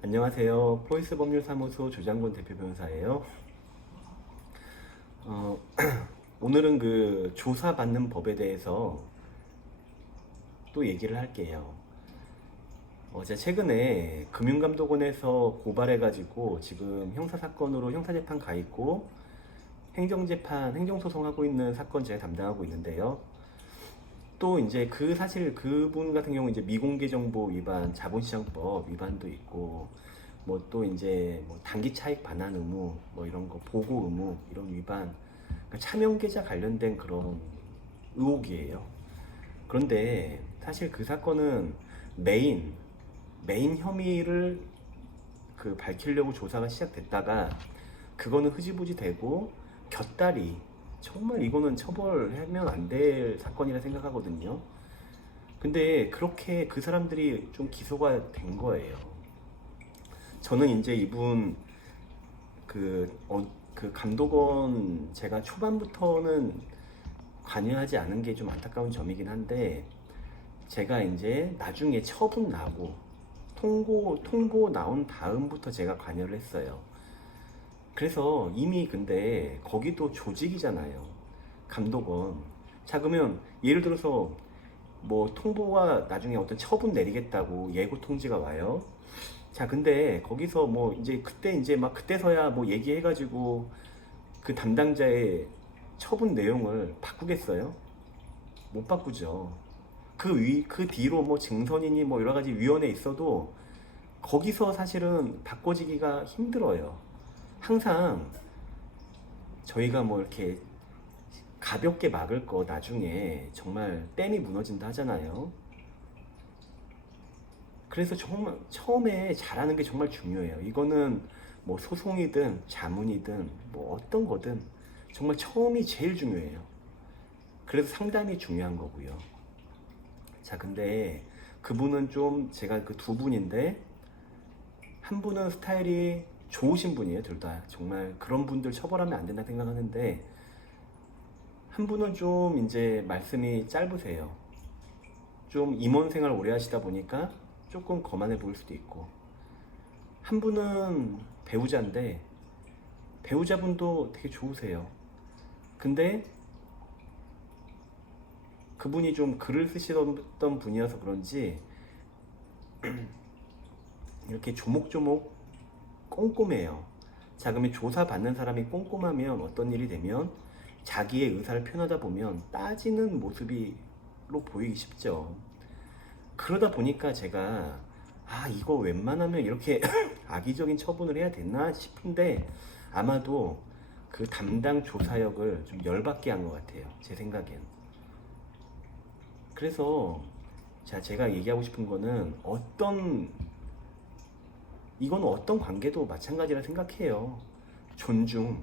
안녕하세요. 포이스 법률사무소 조장군 대표 변호사예요. 어, 오늘은 그 조사받는 법에 대해서 또 얘기를 할게요. 어, 제가 최근에 금융감독원에서 고발해가지고 지금 형사사건으로 형사재판 가 있고 행정재판, 행정소송하고 있는 사건 제가 담당하고 있는데요. 또 이제 그 사실 그분 같은 경우 이제 미공개 정보 위반, 자본시장법 위반도 있고 뭐 또 이제 뭐 단기 차익 반환 의무 뭐 이런 거 보고 의무 이런 위반 그러니까 차명 계좌 관련된 그런 의혹이에요. 그런데 사실 그 사건은 메인 메인 혐의를 그 밝히려고 조사가 시작됐다가 그거는 흐지부지 되고 곁다리 정말 이거는 처벌하면 안 될 사건이라 생각하거든요. 근데 그렇게 그 사람들이 좀 기소가 된 거예요. 저는 이제 이분 그, 어, 그 감독원 제가 초반부터는 관여하지 않은 게 좀 안타까운 점이긴 한데 제가 이제 나중에 처분 나고 통고 통보 나온 다음부터 제가 관여를 했어요. 그래서 이미 근데 거기도 조직이잖아요. 감독원. 자, 그러면 예를 들어서 뭐 통보가 나중에 어떤 처분 내리겠다고 예고 통지가 와요. 자, 근데 거기서 뭐 이제 그때 이제 막 그때서야 뭐 얘기해가지고 그 담당자의 처분 내용을 바꾸겠어요? 못 바꾸죠. 그 위, 그 뒤로 뭐 증선이니 뭐 여러 가지 위원회 있어도 거기서 사실은 바꿔지기가 힘들어요. 항상 저희가 뭐 이렇게 가볍게 막을 거 나중에 정말 댐이 무너진다 하잖아요. 그래서 정말 처음에 잘하는 게 정말 중요해요. 이거는 뭐 소송이든 자문이든 뭐 어떤 거든 정말 처음이 제일 중요해요. 그래서 상담이 중요한 거고요. 자, 근데 그분은 좀 제가 그 두 분인데 한 분은 스타일이 좋으신 분이에요, 둘 다. 정말 그런 분들 처벌하면 안 된다 생각하는데, 한 분은 좀 이제 말씀이 짧으세요. 좀 임원 생활 오래 하시다 보니까 조금 거만해 보일 수도 있고, 한 분은 배우자인데, 배우자분도 되게 좋으세요. 근데, 그분이 좀 글을 쓰시던 분이어서 그런지, 이렇게 조목조목 꼼꼼해요. 자, 그러면 조사받는 사람이 꼼꼼하면 어떤 일이 되면 자기의 의사를 표현하다 보면 따지는 모습이로 보이기 쉽죠. 그러다 보니까 제가 아, 이거 웬만하면 이렇게 악의적인 처분을 해야 됐나 싶은데 아마도 그 담당 조사역을 좀 열받게 한 것 같아요. 제 생각엔. 그래서 자, 제가 얘기하고 싶은 거는 어떤 이건 어떤 관계도 마찬가지라 생각해요. 존중,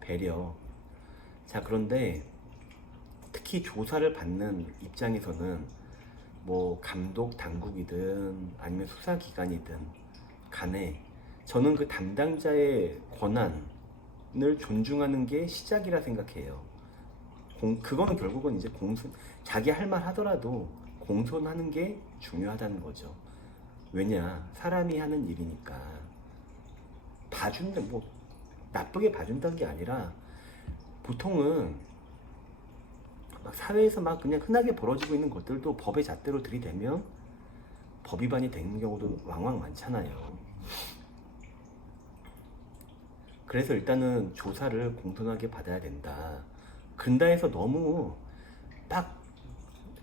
배려. 자, 그런데 특히 조사를 받는 입장에서는 뭐 감독 당국이든 아니면 수사기관이든 간에 저는 그 담당자의 권한을 존중하는 게 시작이라 생각해요. 공, 그거는 결국은 이제 공손, 자기 할 말 하더라도 공손하는 게 중요하다는 거죠. 왜냐 사람이 하는 일이니까 봐준다 뭐 나쁘게 봐준다는 게 아니라 보통은 막 사회에서 막 그냥 흔하게 벌어지고 있는 것들도 법의 잣대로 들이대면 법 위반이 되는 경우도 왕왕 많잖아요. 그래서 일단은 조사를 공손하게 받아야 된다. 근다해서 너무 딱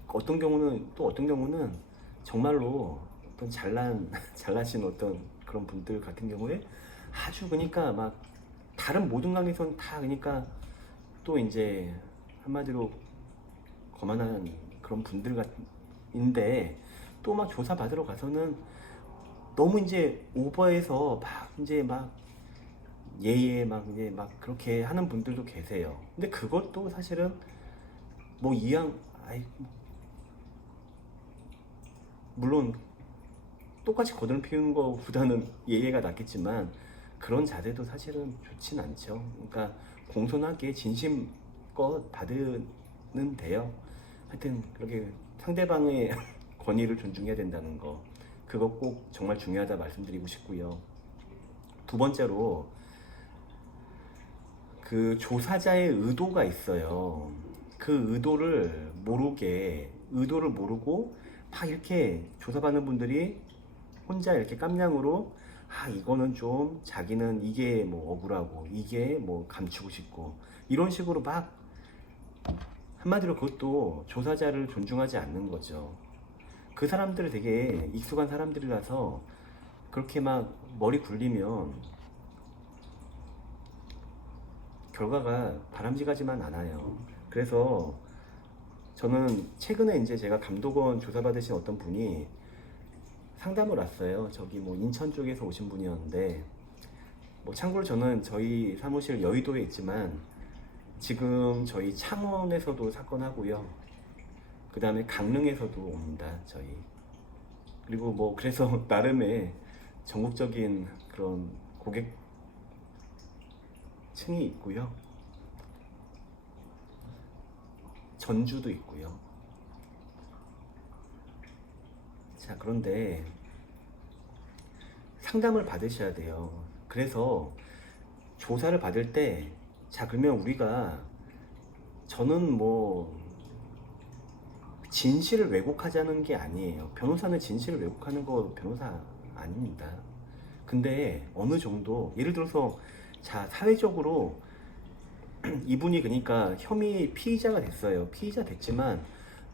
어떤 경우는 또 어떤 경우는 정말로 어떤 잘난 잘나신 어떤 그런 분들 같은 경우에 아주 그러니까 막 다른 모든 강에선 다 그러니까 또 이제 한마디로 거만한 그런 분들 같인데 또 막 조사 받으러 가서는 너무 이제 오버해서 막 이제 막 예예 막 이제 막 그렇게 하는 분들도 계세요. 근데 그것도 사실은 뭐 이양 아이 물론 똑같이 거드름 피우는 것보다는 예의가 낫겠지만 그런 자세도 사실은 좋진 않죠. 그러니까 공손하게 진심껏 받으면 돼요. 하여튼 그렇게 상대방의 권위를 존중해야 된다는 거 그거 꼭 정말 중요하다 말씀드리고 싶고요. 두 번째로 그 조사자의 의도가 있어요. 그 의도를 모르게 의도를 모르고 막 이렇게 조사받는 분들이 혼자 이렇게 깜냥으로 아 이거는 좀 자기는 이게 뭐 억울하고 이게 뭐 감추고 싶고 이런 식으로 막 한마디로 그것도 조사자를 존중하지 않는 거죠. 그 사람들 되게 익숙한 사람들이라서 그렇게 막 머리 굴리면 결과가 바람직하지만 않아요. 그래서 저는 최근에 이제 제가 감독원 조사받으신 어떤 분이 상담을 왔어요. 저기 뭐 인천 쪽에서 오신 분이었는데 뭐 참고로 저는 저희 사무실 여의도에 있지만 지금 저희 창원에서도 사건 하고요. 그 다음에 강릉에서도 옵니다. 저희 그리고 뭐 그래서 나름의 전국적인 그런 고객 층이 있고요. 전주도 있고요. 자, 그런데 상담을 받으셔야 돼요. 그래서 조사를 받을 때, 자, 그러면 우리가 저는 뭐 진실을 왜곡하자는 게 아니에요. 변호사는 진실을 왜곡하는 거 변호사 아닙니다. 근데 어느 정도 예를 들어서 자 사회적으로 이분이 그러니까 혐의 피의자가 됐어요. 피의자 됐지만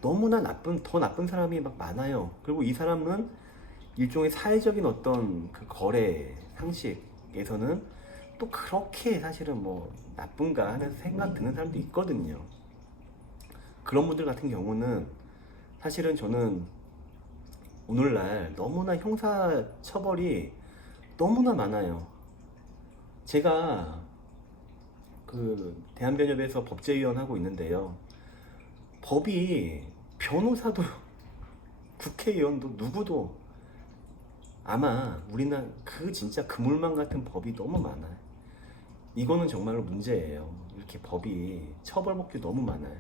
너무나 나쁜 더 나쁜 사람이 막 많아요. 그리고 이 사람은 일종의 사회적인 어떤 그 거래 상식에서는 또 그렇게 사실은 뭐 나쁜가 하는 생각 드는 사람도 있거든요. 그런 분들 같은 경우는 사실은 저는 오늘날 너무나 형사 처벌이 너무나 많아요. 제가 그 대한변협에서 법제위원 하고 있는데요. 법이 변호사도 국회의원도 누구도 아마 우리나라 그 진짜 그물망 같은 법이 너무 많아요. 이거는 정말로 문제예요. 이렇게 법이 처벌법규 너무 많아요.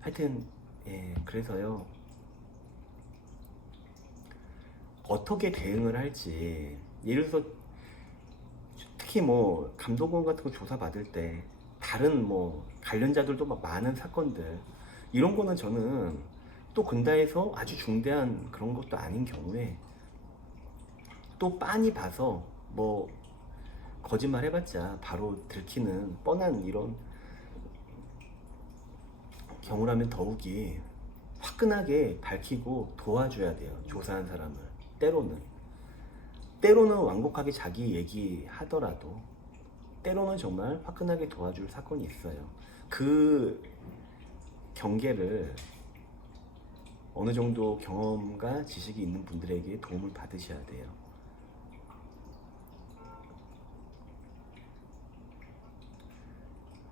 하여튼 예 그래서요 어떻게 대응을 할지 예를 들어서 특히 뭐 감독원 같은 거 조사 받을 때 다른 뭐 관련자들도 막 많은 사건들. 이런 거는 저는 또 근다해서 아주 중대한 그런 것도 아닌 경우에 또 빤히 봐서 뭐 거짓말 해봤자 바로 들키는 뻔한 이런 경우라면 더욱이 화끈하게 밝히고 도와줘야 돼요 조사한 사람을. 때로는. 때로는 완곡하게 자기 얘기하더라도 때로는 정말 화끈하게 도와줄 사건이 있어요. 그 경계를 어느 정도 경험과 지식이 있는 분들에게 도움을 받으셔야 돼요.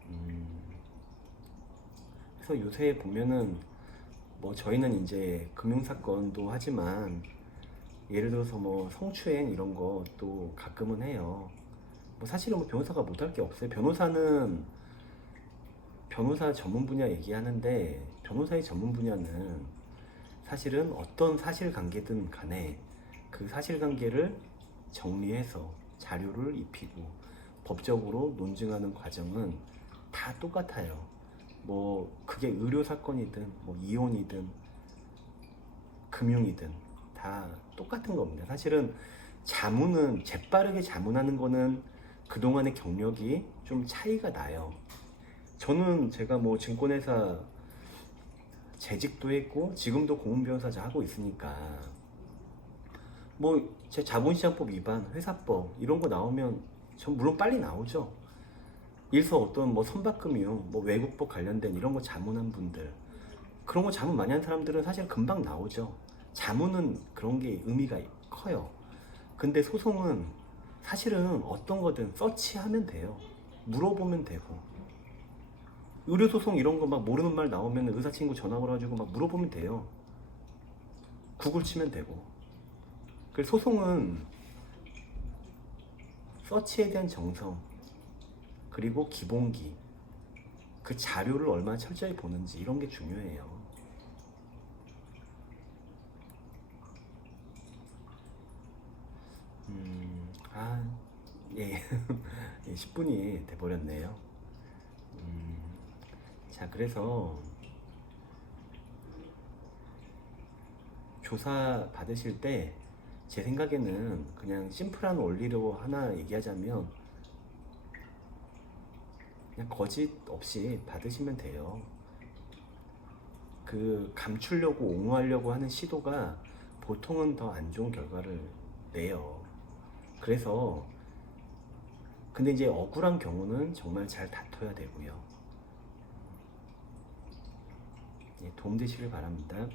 음, 그래서 요새 보면은 뭐 저희는 이제 금융사건도 하지만 예를 들어서 뭐 성추행 이런 것도 가끔은 해요. 뭐 사실은 뭐 변호사가 못할 게 없어요. 변호사는 변호사 전문 분야 얘기하는데 변호사의 전문 분야는 사실은 어떤 사실관계든 간에 그 사실관계를 정리해서 자료를 입히고 법적으로 논증하는 과정은 다 똑같아요. 뭐 그게 의료 사건이든 뭐 이혼이든 금융이든 다 똑같은 겁니다. 사실은 자문은 재빠르게 자문하는 거는 그동안의 경력이 좀 차이가 나요. 저는 제가 뭐 증권회사 재직도 했고 지금도 고문변호사자 하고 있으니까 뭐 제 자본시장법 위반, 회사법 이런 거 나오면 전 물론 빨리 나오죠. 일서 어떤 뭐 선박금이요, 뭐 외국법 관련된 이런 거 자문한 분들 그런 거 자문 많이 한 사람들은 사실 금방 나오죠. 자문은 그런 게 의미가 커요. 근데 소송은 사실은 어떤 거든 서치하면 돼요. 물어보면 되고. 의료소송 이런 거 막 모르는 말 나오면 의사 친구 전화 걸어가지고 막 물어보면 돼요. 구글 치면 되고. 그래서 소송은 서치에 대한 정성, 그리고 기본기, 그 자료를 얼마나 철저히 보는지 이런 게 중요해요. 음, 아, 예. 예, 10분이 돼버렸네요. 음, 자, 그래서 조사 받으실 때 제 생각에는 그냥 심플한 원리로 하나 얘기하자면 그냥 거짓 없이 받으시면 돼요. 그 감추려고 옹호하려고 하는 시도가 보통은 더 안 좋은 결과를 내요. 그래서 근데 이제 억울한 경우는 정말 잘 다퉈야 되고요. 예, 도움 되시길 바랍니다.